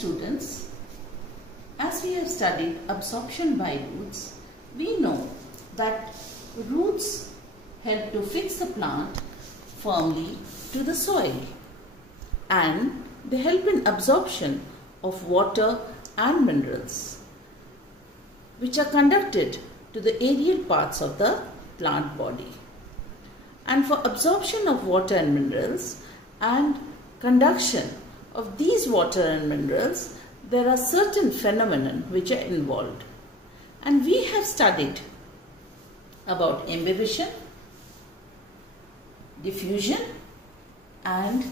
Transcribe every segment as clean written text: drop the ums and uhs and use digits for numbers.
students, as we have studied absorption by roots, we know that roots help to fix the plant firmly to the soil, and they help in absorption of water and minerals which are conducted to the aerial parts of the plant body. And for absorption of water and minerals and conduction of these water and minerals, there are certain phenomena which are involved. And we have studied about imbibition, diffusion and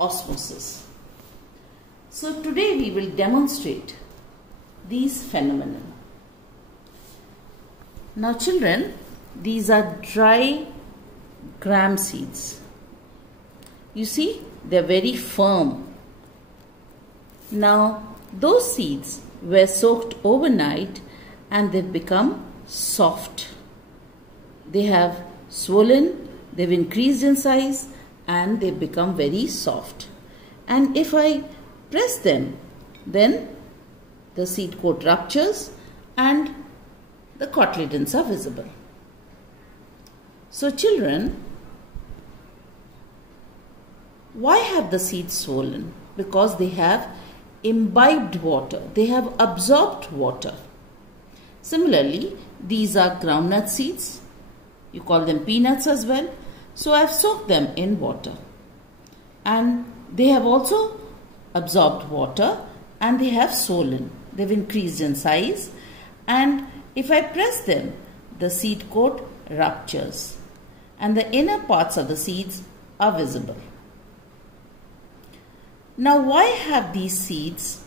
osmosis. So today we will demonstrate these phenomena. Now children, these are dry gram seeds. You see, they are very firm. Now those seeds were soaked overnight and they've become soft. They have swollen, they've increased in size and they've become very soft. And if I press them, then the seed coat ruptures and the cotyledons are visible. So children, why have the seeds swollen? Because they have imbibed water, they have absorbed water. Similarly, these are groundnut seeds. You call them peanuts as well. So I have soaked them in water. And they have also absorbed water and they have swollen. They have increased in size. And if I press them, the seed coat ruptures. And the inner parts of the seeds are visible. Now why have these seeds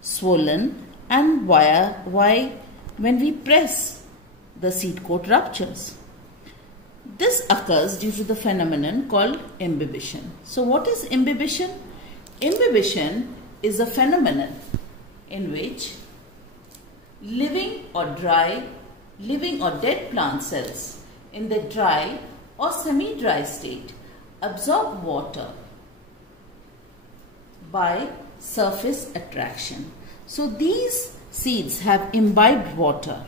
swollen and why when we press the seed coat ruptures? This occurs due to the phenomenon called imbibition. So what is imbibition? Imbibition is a phenomenon in which living or dead plant cells in the dry or semi-dry state absorb water by surface attraction. So these seeds have imbibed water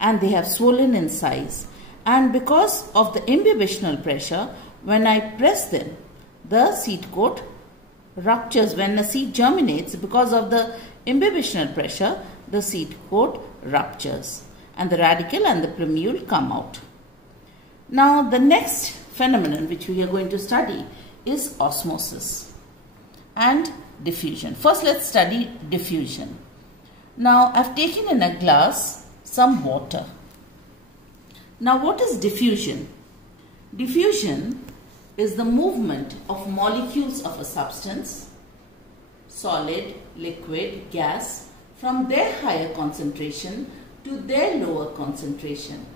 and they have swollen in size, and because of the imbibitional pressure, when I press them, the seed coat ruptures. When a seed germinates, because of the imbibitional pressure, the seed coat ruptures and the radicle and the plumule come out. Now the next phenomenon which we are going to study is osmosis and diffusion. First let's study diffusion. Now I've taken in a glass some water. Now what is diffusion? Diffusion is the movement of molecules of a substance, solid, liquid, gas, from their higher concentration to their lower concentration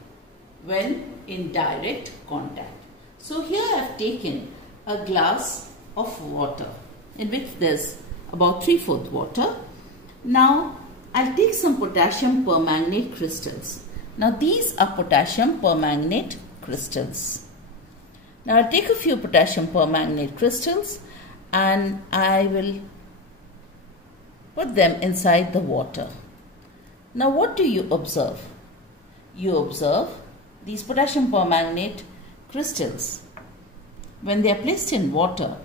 when in direct contact. So here I have taken a glass of water in which there's about 3/4 water. Now I'll take some potassium permanganate crystals. Now these are potassium permanganate crystals. Now I'll take a few potassium permanganate crystals and I will put them inside the water. Now what do you observe? You observe these potassium permanganate crystals. When they are placed in water,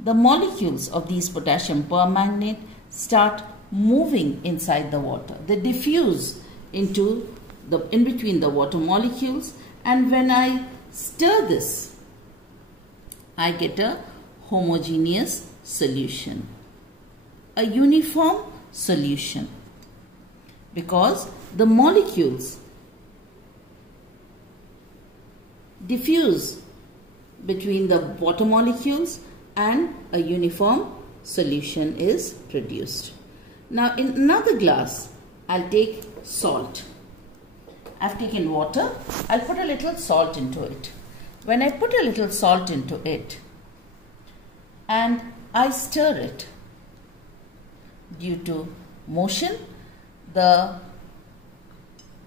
the molecules of these potassium permanganate start moving inside the water. They diffuse in between the water molecules, and when I stir this, I get a homogeneous solution, a uniform solution, because the molecules diffuse between the water molecules and a uniform solution is produced. Now in another glass, I'll take salt. I've taken water, I'll put a little salt into it. When I put a little salt into it and I stir it, due to motion, the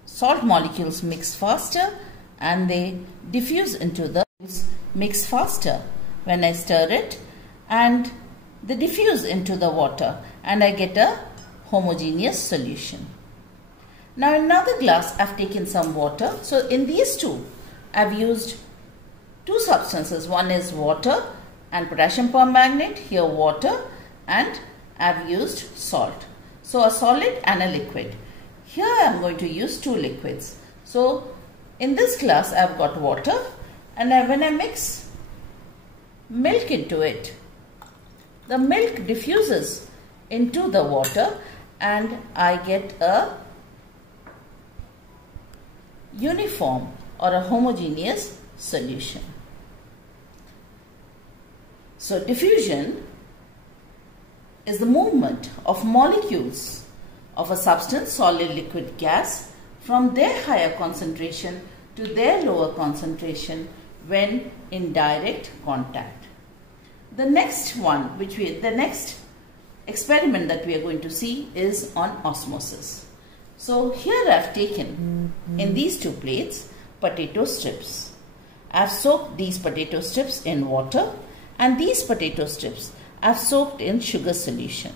salt molecules mix faster and they diffuse into the mix faster when I stir it, and they diffuse into the water and I get a homogeneous solution. Now in another glass I've taken some water. So in these two I've used two substances. One is water and potassium permanganate, here water, and I've used salt. So a solid and a liquid. Here I am going to use two liquids. So in this glass I've got water, and when I mix milk into it, the milk diffuses into the water and I get a uniform or a homogeneous solution. So diffusion is the movement of molecules of a substance, solid, liquid, gas, from their higher concentration to their lower concentration when in direct contact. The next one, the next experiment that we are going to see is on osmosis. So here I have taken in these two plates potato strips. I have soaked these potato strips in water, and these potato strips I have soaked in sugar solution.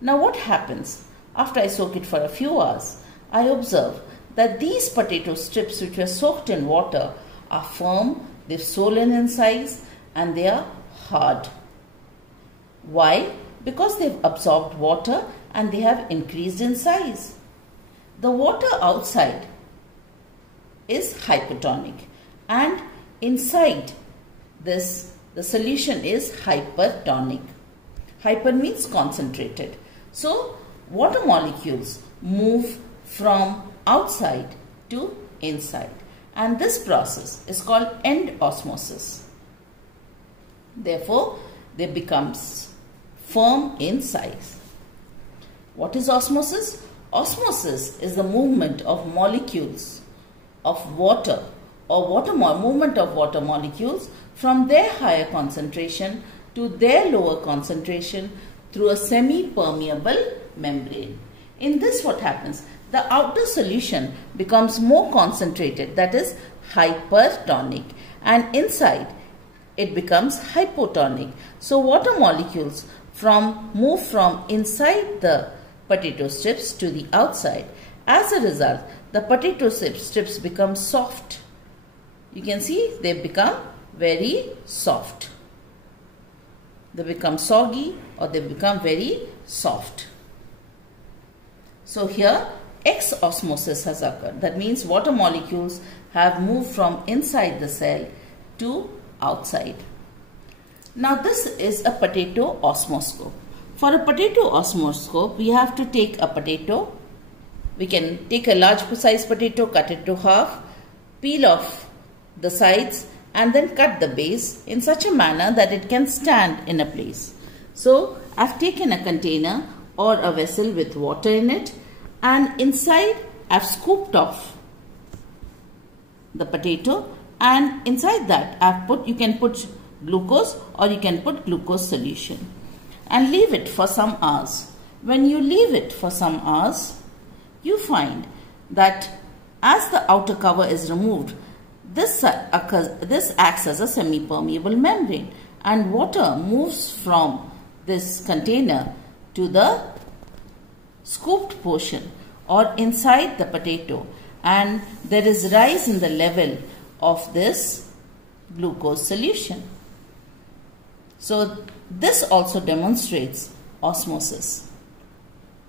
Now what happens after I soak it for a few hours? I observe that these potato strips which were soaked in water are firm, they've swollen in size, and they are hard. Why? Because they've absorbed water and they have increased in size. The water outside is hypotonic, and inside this the solution is hypertonic. Hyper means concentrated. So water molecules move from outside to inside, and this process is called end osmosis. Therefore, they become firm in size. What is osmosis? Osmosis is the movement of molecules of water movement of water molecules from their higher concentration to their lower concentration through a semi-permeable membrane. In this, what happens? The outer solution becomes more concentrated, that is hypertonic, and inside it becomes hypotonic. So water molecules move from inside the potato strips to the outside. As a result, the potato strips become soft. You can see they become very soft. They become soggy, or they become very soft. So here exosmosis has occurred. That means water molecules have moved from inside the cell to outside. Now this is a potato osmoscope. For a potato osmoscope, we have to take a potato. We can take a large size potato, cut it to half, peel off the sides, and then cut the base in such a manner that it can stand in a place. So I've taken a container or a vessel with water in it, and inside I've scooped off the potato, and inside that you can put glucose or you can put glucose solution and leave it for some hours. When you leave it for some hours, you find that as the outer cover is removed, this acts as a semi-permeable membrane, and water moves from this container to the scooped portion or inside the potato, and there is rise in the level of this glucose solution. So this also demonstrates osmosis.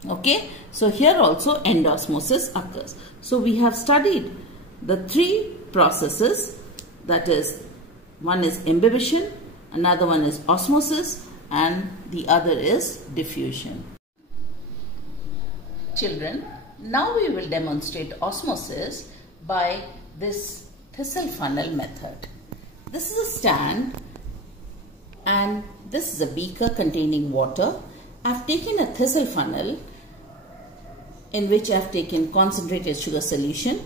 Okay, so here also end osmosis occurs. So we have studied the three processes, that is, one is imbibition, another one is osmosis, and the other is diffusion. Children, now we will demonstrate osmosis by this Thistle Funnel method. This is a stand and this is a beaker containing water. I have taken a Thistle Funnel in which I have taken concentrated sugar solution.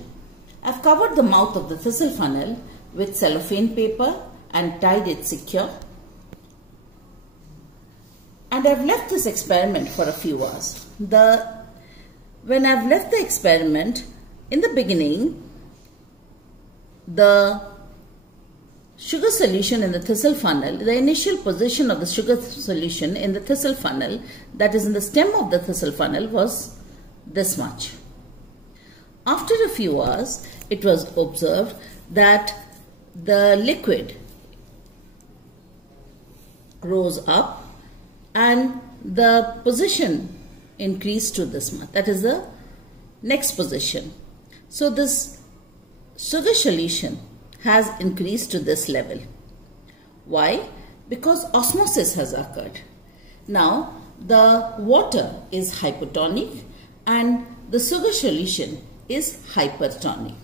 I have covered the mouth of the Thistle Funnel with cellophane paper and tied it secure. And I have left this experiment for a few hours. When I have left the experiment, in the beginning, the sugar solution in the Thistle funnel, the initial position of the sugar solution in the Thistle funnel, that is in the stem of the Thistle funnel, was this much. After a few hours, it was observed that the liquid rose up and the position increased to this much. That is the next position. So this sugar solution has increased to this level. Why? Because osmosis has occurred. Now the water is hypotonic and the sugar solution is hypertonic.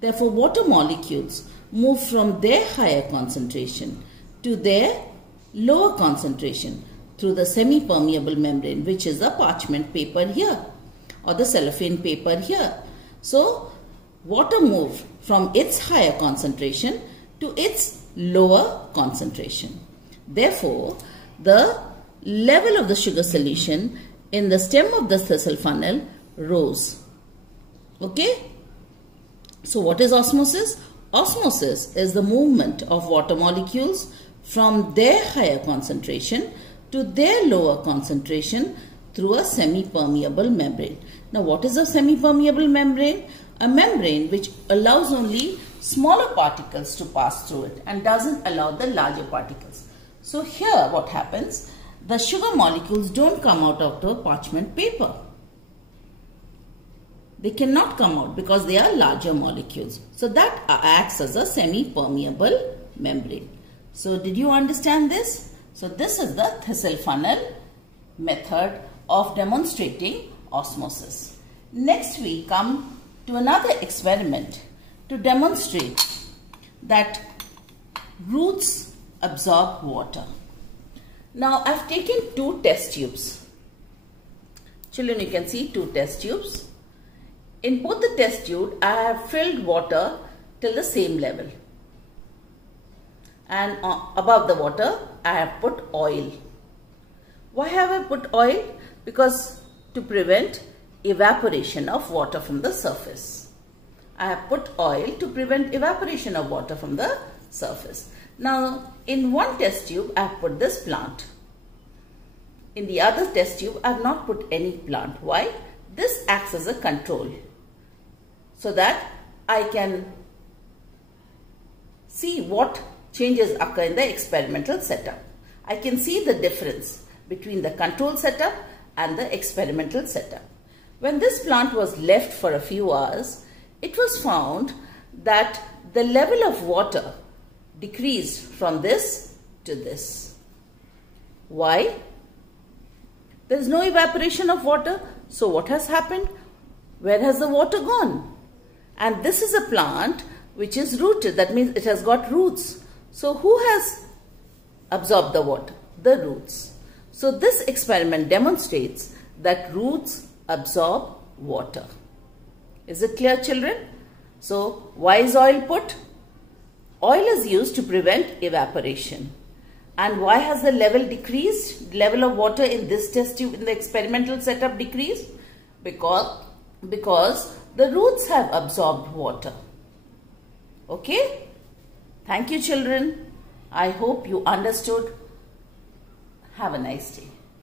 Therefore, water molecules move from their higher concentration to their lower concentration through the semi-permeable membrane, which is the parchment paper here or the cellophane paper here. So water moves from its higher concentration to its lower concentration. Therefore, the level of the sugar solution in the stem of the Thistle funnel rose. Okay? So what is osmosis? Osmosis is the movement of water molecules from their higher concentration to their lower concentration through a semi-permeable membrane. Now what is a semi-permeable membrane? A membrane which allows only smaller particles to pass through it and doesn't allow the larger particles. So here what happens? The sugar molecules don't come out of the parchment paper. They cannot come out because they are larger molecules. So that acts as a semi-permeable membrane. So did you understand this? So this is the Thistle funnel method of demonstrating osmosis. Next we come to another experiment to demonstrate that roots absorb water. Now I have taken two test tubes. Children, you can see two test tubes. In both the test tube, I have filled water till the same level. And above the water, I have put oil. Why have I put oil? Because to prevent evaporation of water from the surface. I have put oil to prevent evaporation of water from the surface. Now, in one test tube, I have put this plant. In the other test tube, I have not put any plant. Why? This acts as a control, so that I can see what changes occur in the experimental setup. I can see the difference between the control setup and the experimental setup. When this plant was left for a few hours, it was found that the level of water decreased from this to this. Why? There is no evaporation of water. So what has happened? Where has the water gone? And this is a plant which is rooted. That means it has got roots. So who has absorbed the water? The roots. So this experiment demonstrates that roots absorb water. Is it clear, children? So why is oil put? Oil is used to prevent evaporation. And why has the level decreased? Level of water in this test tube in the experimental setup decreased? Because the roots have absorbed water. Okay? Thank you, children. I hope you understood. Have a nice day.